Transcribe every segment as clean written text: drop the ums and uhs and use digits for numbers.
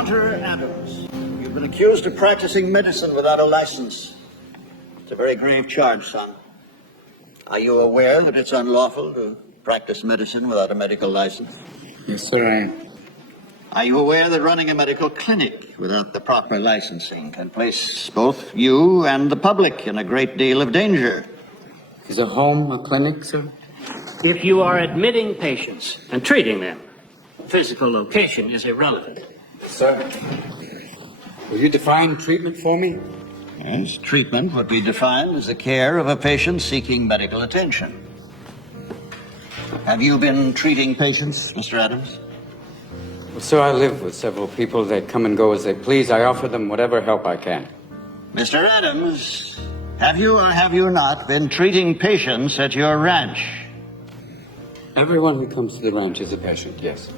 Hunter Adams, you've been accused of practicing medicine without a license. It's a very grave charge, son. Are you aware that it's unlawful to practice medicine without a medical license? Yes, sir, I am. Are you aware that running a medical clinic without the proper licensing can place both you and the public in a great deal of danger? Is a home a clinic, sir? If you are admitting patients and treating them, physical location is irrelevant. Sir, will you define treatment for me? Yes, treatment would be defined as the care of a patient seeking medical attention. Have you been treating patients, Mr. Adams? Well, sir, I live with several people. They come and go as they please. I offer them whatever help I can. Mr. Adams, have you or have you not been treating patients at your ranch? Everyone who comes to the ranch is a patient, yes.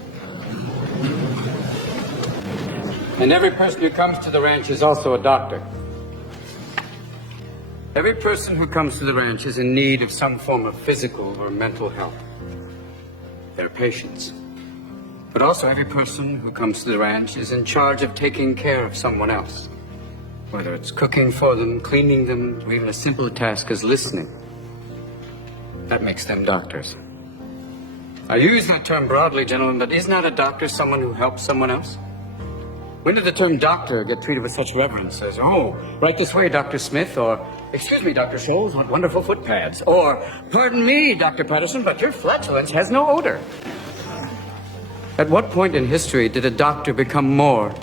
And every person who comes to the ranch is also a doctor. Every person who comes to the ranch is in need of some form of physical or mental help. They're patients. But also every person who comes to the ranch is in charge of taking care of someone else. Whether it's cooking for them, cleaning them, or even a simple task as listening. That makes them doctors. I use that term broadly, gentlemen, but is not a doctor someone who helps someone else? When did the term doctor get treated with such reverence as, oh, right this way, Dr. Smith, or, excuse me, Dr. Scholes, what wonderful foot pads, or, pardon me, Dr. Patterson, but your flatulence has no odor. At what point in history did a doctor become more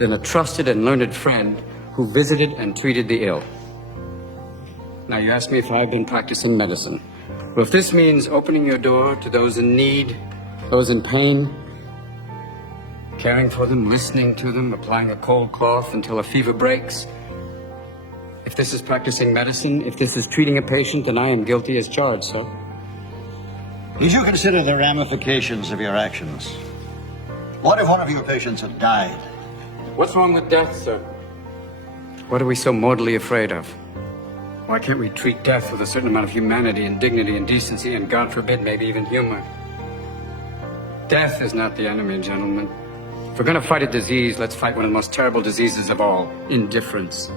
than a trusted and learned friend who visited and treated the ill? Now, you ask me if I've been practicing medicine. Well, if this means opening your door to those in need, those in pain, caring for them, listening to them, applying a cold cloth until a fever breaks, if this is practicing medicine, if this is treating a patient, then I am guilty as charged, sir. Did you consider the ramifications of your actions? What if one of your patients had died? What's wrong with death, sir? What are we so mortally afraid of? Why can't we treat death with a certain amount of humanity and dignity and decency and, God forbid, maybe even humor? Death is not the enemy, gentlemen. If we're going to fight a disease, let's fight one of the most terrible diseases of all, indifference.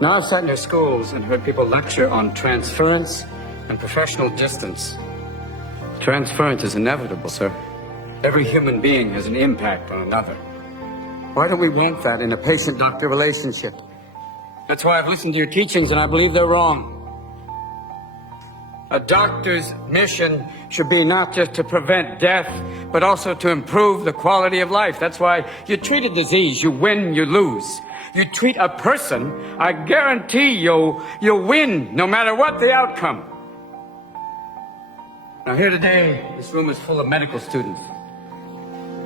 Now, I've sat in your schools and heard people lecture on transference and professional distance. Transference is inevitable, sir. Every human being has an impact on another. Why don't we want that in a patient-doctor relationship? That's why I've listened to your teachings and I believe they're wrong. A doctor's mission should be not just to prevent death, but also to improve the quality of life. That's why you treat a disease, you win, you lose. You treat a person, I guarantee you'll win, no matter what the outcome. Now here today, this room is full of medical students.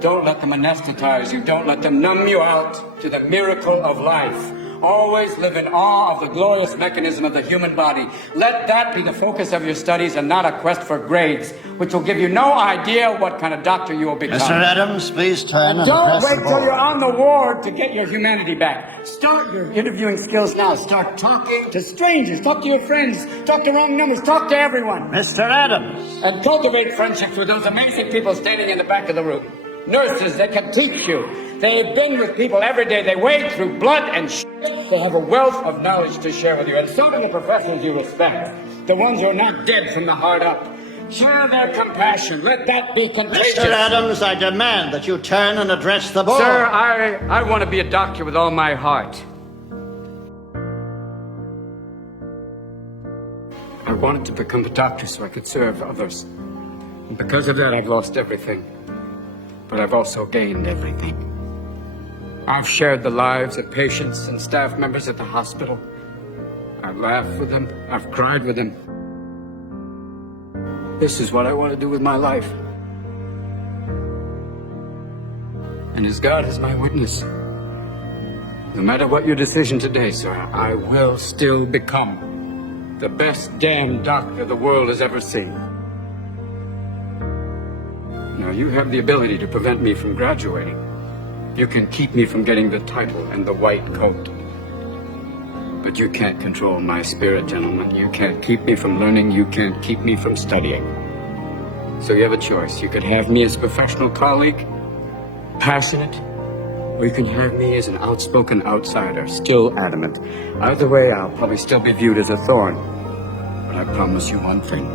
Don't let them anesthetize you. Don't let them numb you out to the miracle of life. Always live in awe of the glorious mechanism of the human body. Let that be the focus of your studies and not a quest for grades, which will give you no idea what kind of doctor you will become. Mr. Adams, please turn and Don't press wait the till you're ball. on the ward to get your humanity back. Start your interviewing skills now. Start talking to strangers. Talk to your friends. Talk to wrong numbers. Talk to everyone. Mr. Adams! And cultivate friendships with those amazing people standing in the back of the room. Nurses that can teach you. They've been with people every day. They wade through blood and shit. They have a wealth of knowledge to share with you. And so do the professionals you respect. The ones who are not dead from the heart up. Share their compassion. Let that be contagious. Mr. Adams, I demand that you turn and address the ball. Sir, I want to be a doctor with all my heart. I wanted to become a doctor so I could serve others. And because of that, I've lost everything. But I've also gained everything. I've shared the lives of patients and staff members at the hospital. I've laughed with them. I've cried with them. This is what I want to do with my life. And as God is my witness, no matter what your decision today, sir, I will still become the best damn doctor the world has ever seen. Now, you have the ability to prevent me from graduating. You can keep me from getting the title and the white coat. But you can't control my spirit, gentlemen. You can't keep me from learning. You can't keep me from studying. So you have a choice. You could have me as a professional colleague, passionate, or you can have me as an outspoken outsider, still adamant. Either way, I'll probably still be viewed as a thorn. But I promise you one thing.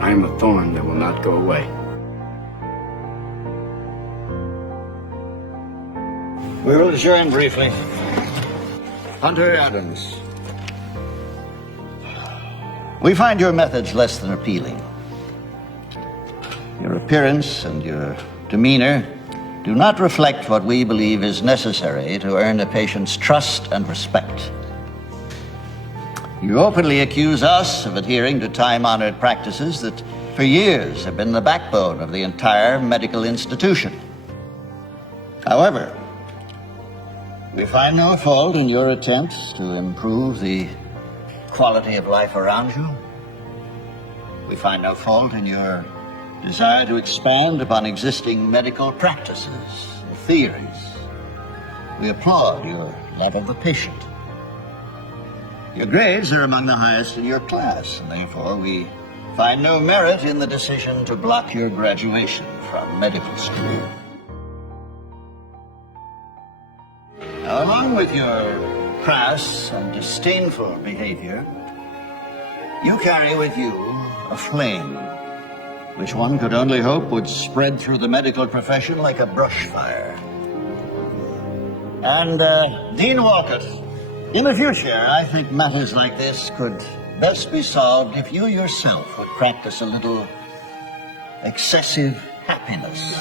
I am a thorn that will not go away. We will adjourn briefly. Hunter Adams. We find your methods less than appealing. Your appearance and your demeanor do not reflect what we believe is necessary to earn a patient's trust and respect. You openly accuse us of adhering to time-honored practices that for years have been the backbone of the entire medical institution. However, we find no fault in your attempts to improve the quality of life around you. We find no fault in your desire to expand upon existing medical practices and theories. We applaud your love of the patient. Your grades are among the highest in your class, and therefore we find no merit in the decision to block your graduation from medical school. Now, along with your crass and disdainful behavior, you carry with you a flame which one could only hope would spread through the medical profession like a brush fire. And, Dean Walcott, in the future, I think matters like this could best be solved if you yourself would practice a little excessive happiness.